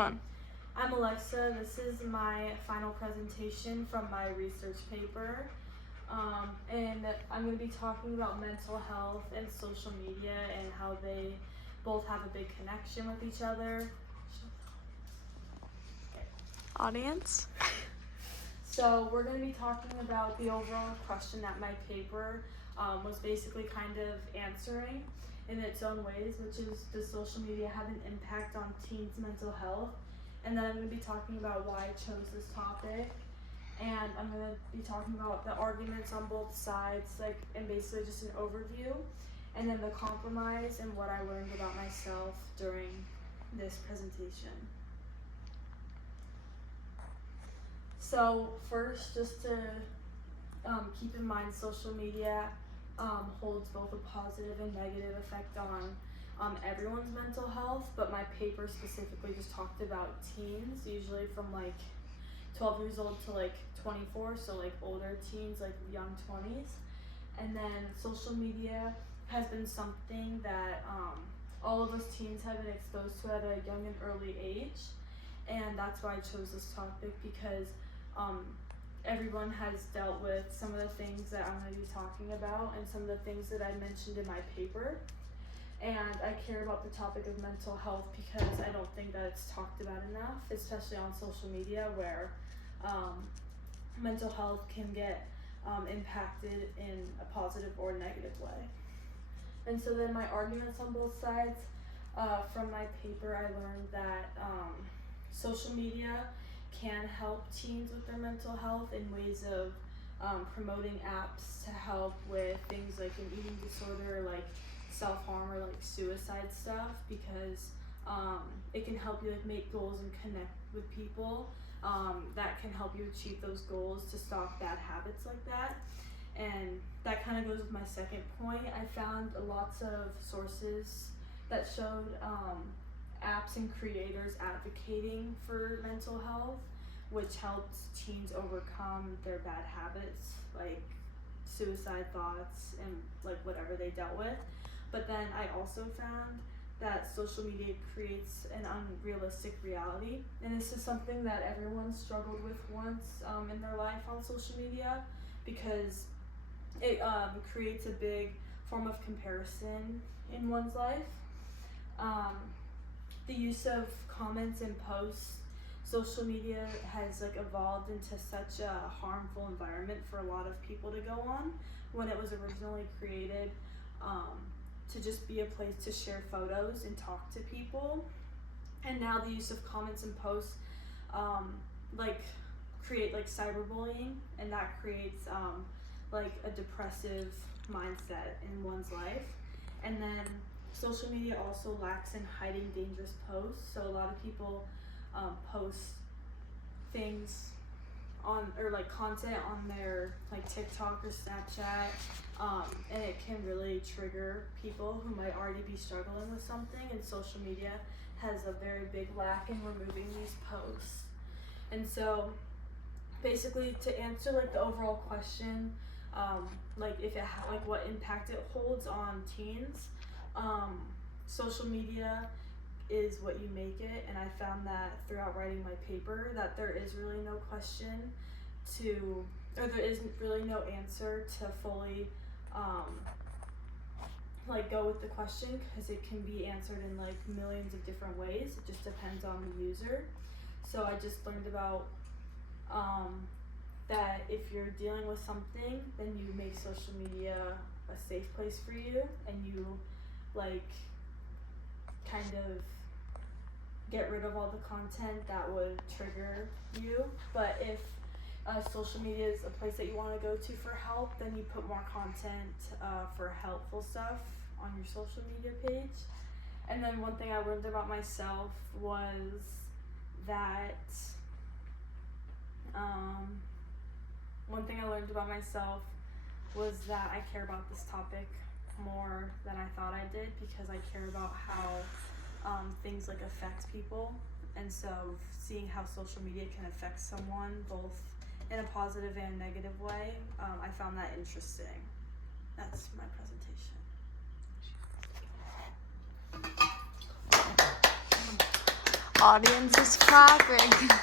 I'm Alexa. This is my final presentation from my research paper. And I'm going to be talking about mental health and social media and how they both have a big connection with each other. Audience? So we're going to be talking about the overall question that my paper was basically kind of answering in its own ways, which is, does social media have an impact on teens' mental health? And then I'm going to be talking about why I chose this topic. And I'm going to be talking about the arguments on both sides, and basically just an overview. And then the compromise and what I learned about myself during this presentation. So first, just to keep in mind, social media holds both a positive and negative effect on everyone's mental health, but my paper specifically just talked about teens, usually from 12 years old to 24, so older teens, young 20s. And then social media has been something that all of us teens have been exposed to at a young and early age, and that's why I chose this topic, because everyone has dealt with some of the things that I'm going to be talking about and some of the things that I mentioned in my paper. And I care about the topic of mental health because I don't think that it's talked about enough, especially on social media, where mental health can get impacted in a positive or negative way. And so then my arguments on both sides, from my paper, I learned that social media can help teens with their mental health in ways of promoting apps to help with things like an eating disorder, like self-harm or suicide stuff, because it can help you make goals and connect with people that can help you achieve those goals to stop bad habits like that. And that kind of goes with my second point. I found lots of sources that showed apps and creators advocating for mental health, which helps teens overcome their bad habits, like suicide thoughts and whatever they dealt with. But then I also found that social media creates an unrealistic reality, and this is something that everyone struggled with once in their life on social media, because it creates a big form of comparison in one's life. The use of comments and posts, social media has evolved into such a harmful environment for a lot of people to go on, when it was originally created to just be a place to share photos and talk to people. And now the use of comments and posts create cyberbullying, and that creates a depressive mindset in one's life. And then social media also lacks in hiding dangerous posts, so a lot of people post things on, or content on their TikTok or Snapchat, and it can really trigger people who might already be struggling with something, and social media has a very big lack in removing these posts. And so basically, to answer the overall question, if it what impact it holds on teens, social media is what you make it, and I found that throughout writing my paper that there is really no question or there isn't really no answer to fully go with the question, because it can be answered in millions of different ways. It just depends on the user. So I just learned about that if you're dealing with something, then you make social media a safe place for you, and you kind of get rid of all the content that would trigger you. But if social media is a place that you want to go to for help, then you put more content for helpful stuff on your social media page. And then one thing I learned about myself was that I care about this topic more than I thought I did, because I care about how things affect people. And so seeing how social media can affect someone both in a positive and negative way, I found that interesting. That's my presentation. Audience is clapping.